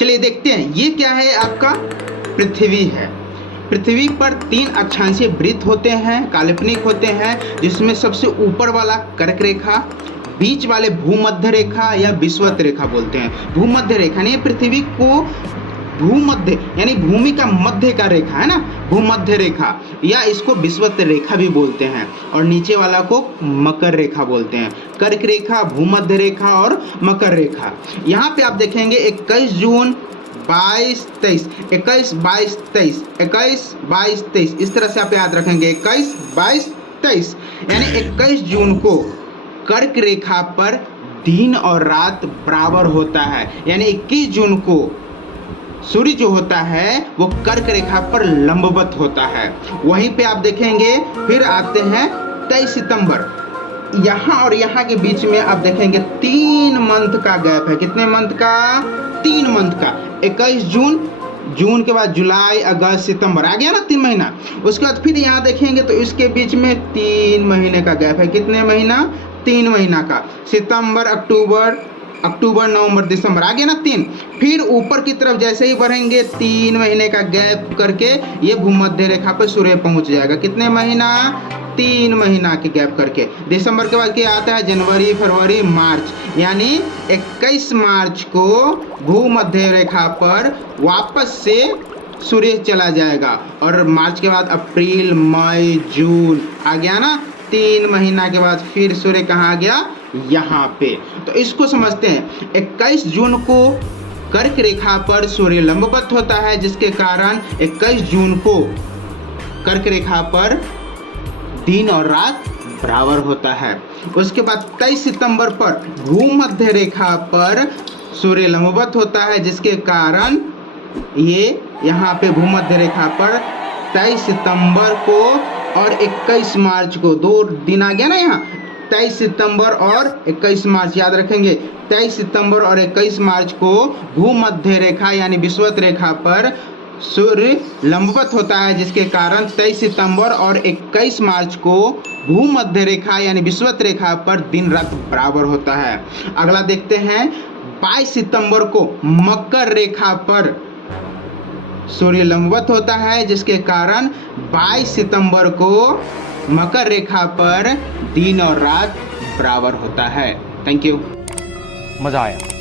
चलिए देखते हैं ये क्या है। आपका पृथ्वी है। पृथ्वी पर 3 अक्षांशीय वृत्त होते हैं, काल्पनिक होते हैं, जिसमें सबसे ऊपर वाला कर्क रेखा, बीच वाले भूमध्य रेखा या विषुवत रेखा बोलते हैं। भूमध्य रेखा यानी पृथ्वी को भूमध्य यानी भूमि का मध्य का रेखा है ना, भूमध्य रेखा, या इसको विषुवत रेखा भी बोलते हैं। और नीचे वाला को मकर रेखा बोलते हैं। कर्क रेखा, भूमध्य रेखा और मकर रेखा। यहाँ पे आप देखेंगे 21 जून 22, 23, 21, 22, 23, 21, 22, 23, इस तरह से आप याद रखेंगे 21, 22, 23। यानी 21 जून को कर्क रेखा पर दिन और रात बराबर होता है। यानी 21 जून को सूर्य जो होता है वो कर्क रेखा पर लंबवत होता है। वहीं पे आप देखेंगे फिर आते हैं 23 सितंबर, यहाँ और यहाँ के बीच में आप देखेंगे 3 मंथ का गैप है। कितने मंथ का? 3 मंथ का। 21 जून, जून के बाद जुलाई, अगस्त, सितंबर, आ गया ना 3 महीना। उसके बाद फिर यहाँ देखेंगे तो इसके बीच में 3 महीने का गैप है। कितने महीना? 3 महीना का। सितंबर, अक्टूबर, नवंबर, दिसंबर, आ गया ना 3। फिर ऊपर की तरफ जैसे ही बढ़ेंगे 3 महीने का गैप करके ये भूमध्य रेखा पर सूर्य पहुंच जाएगा। कितने महीना? 3 महीना के गैप करके। दिसंबर के बाद क्या आता है? जनवरी, फरवरी, मार्च। यानी 21 मार्च को भूमध्य रेखा पर वापस से सूर्य चला जाएगा। और मार्च के बाद अप्रैल, मई, जून, आ गया ना 3 महीना के बाद फिर सूर्य कहाँ आ गया? यहाँ पे। तो इसको समझते हैं। 21 जून को कर्क रेखा पर सूर्य लंबवत होता है, जिसके कारण 21 जून को कर्क रेखा पर दिन और रात बराबर होता है। उसके बाद 23 सितंबर पर भूमध्य रेखा पर सूर्य लंबवत होता है, जिसके कारण ये यहाँ पे भूमध्य रेखा पर 23 सितंबर को और 21 मार्च को 2 दिन आ गया ना यहाँ। 23 सितंबर और 21 मार्च याद रखेंगे। 23 सितंबर और 21 मार्च को भूमध्य रेखा यानी विषुवत रेखा पर सूर्य लंबवत होता है, जिसके कारण 23 सितंबर और 21 मार्च को भूमध्य रेखा यानी विषुवत रेखा पर दिन रात बराबर होता है। अगला देखते हैं 22 सितंबर को मकर रेखा पर सूर्य लंबवत होता है, जिसके कारण 22 सितंबर को मकर रेखा पर दिन और रात बराबर होता है। Thank you. मजा आया।